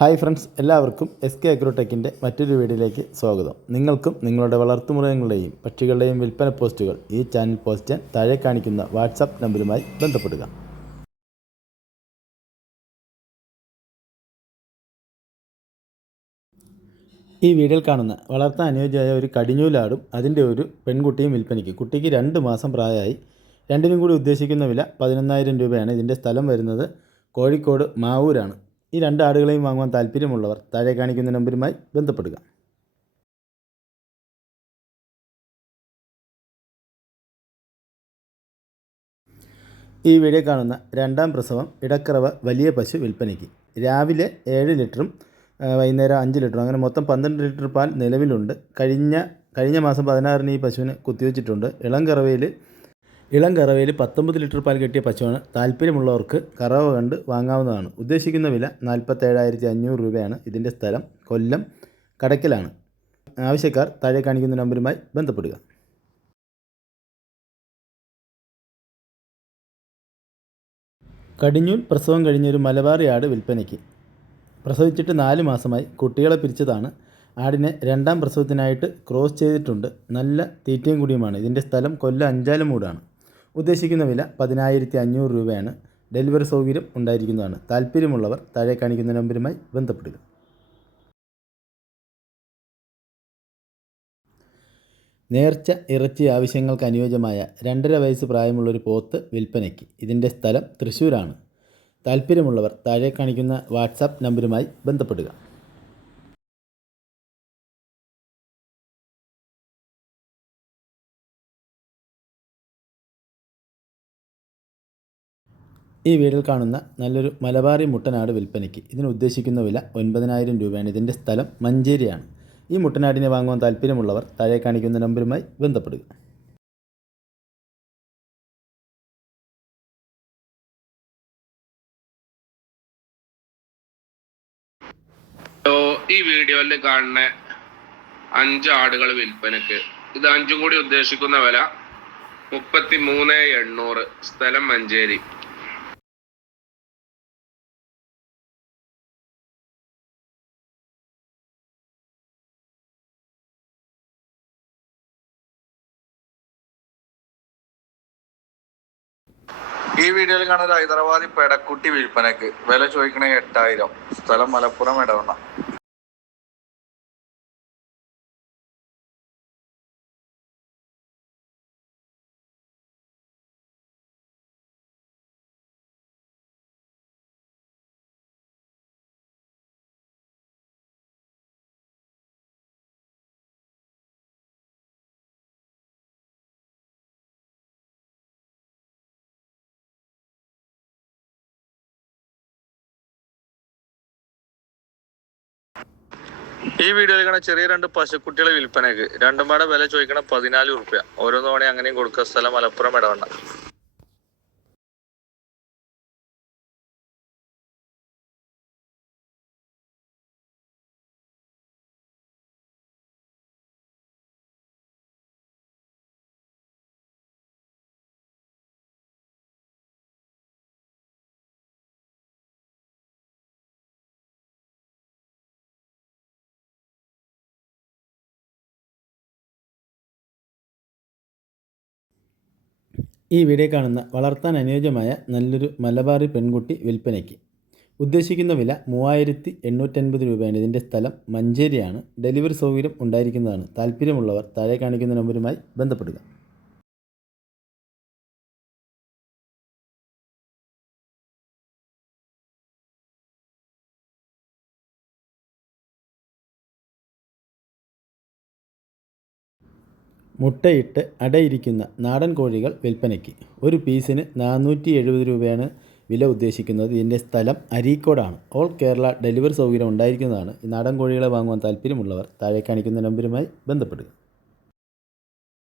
Hi friends എല്ലാവർക്കും S K അഗ്രോടെക്കിന്റെ മറ്റൊരു വീഡിയോയിലേക്ക് സ്വാഗതം. നിങ്ങൾക്കും നിങ്ങളുടെ വളർത്തുമൃഗങ്ങളുടെയും പക്ഷികളുടെയും വിൽപ്പന പോസ്റ്റുകൾ ഈ ചാനൽ പോസ്റ്റ് ചെയ്യാൻ താഴെ കാണിക്കുന്ന വാട്സാപ്പ് നമ്പറുമായി ബന്ധപ്പെടുക. ഈ വീഡിയോയിൽ കാണുന്ന വളർത്താൻ അനുയോജ്യമായ ഒരു കടിഞ്ഞൂലാടും അതിന്റെ ഒരു പെൺകുട്ടിയും വിൽപ്പനയ്ക്ക്. കുട്ടിക്ക് രണ്ട് മാസം പ്രായമായി. രണ്ടിനും കൂടി ഉദ്ദേശിക്കുന്ന വില പതിനൊന്നായിരം രൂപയാണ്. ഇതിന്റെ സ്ഥലം വരുന്നത് കോഴിക്കോട് മാവൂരാണ്. ഈ രണ്ട് ആടുകളെയും വാങ്ങുവാൻ താല്പര്യമുള്ളവർ താഴെ കാണിക്കുന്ന നമ്പരുമായി ബന്ധപ്പെടുക. ഈ വീഡിയോ കാണുന്ന രണ്ടാം പ്രസവം ഇടക്കറവ വലിയ പശു വിൽപ്പനയ്ക്ക്. രാവിലെ ഏഴ് ലിറ്ററും വൈകുന്നേരം അഞ്ച് ലിറ്ററും അങ്ങനെ മൊത്തം പന്ത്രണ്ട് ലിറ്റർ പാൽ നിലവിലുണ്ട്. കഴിഞ്ഞ കഴിഞ്ഞ മാസം പതിനാറിന് ഈ പശുവിനെ കുത്തിവെച്ചിട്ടുണ്ട്. ഇളം കറവയിൽ ഇളം കറവയിൽ പത്തൊമ്പത് ലിറ്റർ പാൽ കിട്ടിയ പശുവാണ് താല്പര്യമുള്ളവർക്ക് കറവ കണ്ട് വാങ്ങാവുന്നതാണ്. ഉദ്ദേശിക്കുന്ന വില നാൽപ്പത്തേഴായിരത്തി അഞ്ഞൂറ് രൂപയാണ്. ഇതിന്റെ സ്ഥലം കൊല്ലം കടക്കലാണ് ആവശ്യക്കാർ താഴെ കാണിക്കുന്ന നമ്പരുമായി ബന്ധപ്പെടുക. കടിഞ്ഞൂൽ പ്രസവം കഴിഞ്ഞൊരു മലബാറി ആട് വിൽപ്പനയ്ക്ക്. പ്രസവിച്ചിട്ട് നാല് മാസമായി കുട്ടികളെ പിരിച്ചതാണ്. ആടിനെ രണ്ടാം പ്രസവത്തിനായിട്ട് ക്രോസ് ചെയ്തിട്ടുണ്ട്. നല്ല തീറ്റയും കൂടിയുമാണ്. ഇതിന്റെ സ്ഥലം കൊല്ലം അഞ്ചാലുമൂടാണ്. ഉദ്ദേശിക്കുന്ന വില പതിനായിരത്തി അഞ്ഞൂറ് രൂപയാണ്. ഡെലിവറി സൗകര്യം ഉണ്ടായിരിക്കുന്നതാണ്. താല്പര്യമുള്ളവർ താഴെ കാണിക്കുന്ന നമ്പരുമായി ബന്ധപ്പെടുക. നേർച്ച ഇറച്ചി ആവശ്യങ്ങൾക്ക് അനുയോജ്യമായ രണ്ടര വയസ്സ് പ്രായമുള്ളൊരു പോത്ത് വിൽപ്പനയ്ക്ക്. ഇതിന്റെ സ്ഥലം തൃശ്ശൂരാണ്. താല്പര്യമുള്ളവർ താഴെ കാണിക്കുന്ന വാട്സാപ്പ് നമ്പരുമായി ബന്ധപ്പെടുക. ഈ വീഡിയോയിൽ കാണുന്ന നല്ലൊരു മലബാറി മുട്ടനാട് വിൽപ്പനയ്ക്ക് ഇതിന് ഉദ്ദേശിക്കുന്ന വില ഒൻപതിനായിരം രൂപയാണ്. ഇതിന്റെ സ്ഥലം മഞ്ചേരിയാണ്. ഈ മുട്ടനാടിനെ വാങ്ങുവാൻ താല്പര്യമുള്ളവർ താഴെ കാണിക്കുന്ന നമ്പറുമായി ബന്ധപ്പെടുക. ഈ വീഡിയോയിൽ കാണുന്ന അഞ്ച് ആടുകൾ വിൽപ്പനക്ക് ഇത് അഞ്ചും കൂടി ഉദ്ദേശിക്കുന്ന വില മുപ്പത്തി മൂന്ന് എണ്ണൂറ് സ്ഥലം മഞ്ചേരി. ഈ വീഡിയോയിൽ കാണുന്ന ഹൈദരാബാദി പെടക്കുട്ടി വിൽപ്പനക്ക് വില ചോദിക്കണേ എട്ടായിരം. സ്ഥലം മലപ്പുറം ഇടവണ്ണ ഈ വീഡിയോയിൽ കാണാൻ ചെറിയ രണ്ട് പശുക്കുട്ടികളെ വിൽപ്പനക്ക് രണ്ടും പാടെ വില ചോദിക്കണം പതിനാല് റുപ്യ ഓരോ തവണ അങ്ങനെയും കൊടുക്കുക സ്ഥലം മലപ്പുറം ഇടവണ്ണ ഈ വീഡിയോ കാണുന്ന വളർത്താൻ അനുയോജ്യമായ നല്ലൊരു മലബാറി പെൺകുട്ടി വിൽപ്പനയ്ക്ക് ഉദ്ദേശിക്കുന്ന വില മൂവായിരത്തി എണ്ണൂറ്റൻപത് രൂപയാണ്. ഇതിന്റെ സ്ഥലം മഞ്ചേരിയാണ്. ഡെലിവറി സൗകര്യം ഉണ്ടായിരിക്കുന്നതാണ്. താല്പര്യമുള്ളവർ താഴെ കാണിക്കുന്ന നമ്പറുമായി ബന്ധപ്പെടുക. മുട്ടയിട്ട് അടയിരിക്കുന്ന നാടൻ കോഴികൾ വിൽപ്പനയ്ക്ക്. ഒരു പീസിന് നാനൂറ്റി എഴുപത് രൂപയാണ് വില ഉദ്ദേശിക്കുന്നത്. ഇതിന്റെ സ്ഥലം അരീക്കോടാണ്. ഓൾ കേരള ഡെലിവറി സൗകര്യം ഉണ്ടായിരിക്കുന്നതാണ്. നാടൻ കോഴികളെ വാങ്ങുവാൻ താല്പര്യമുള്ളവർ താഴെ കാണിക്കുന്ന നമ്പരുമായി ബന്ധപ്പെടുക.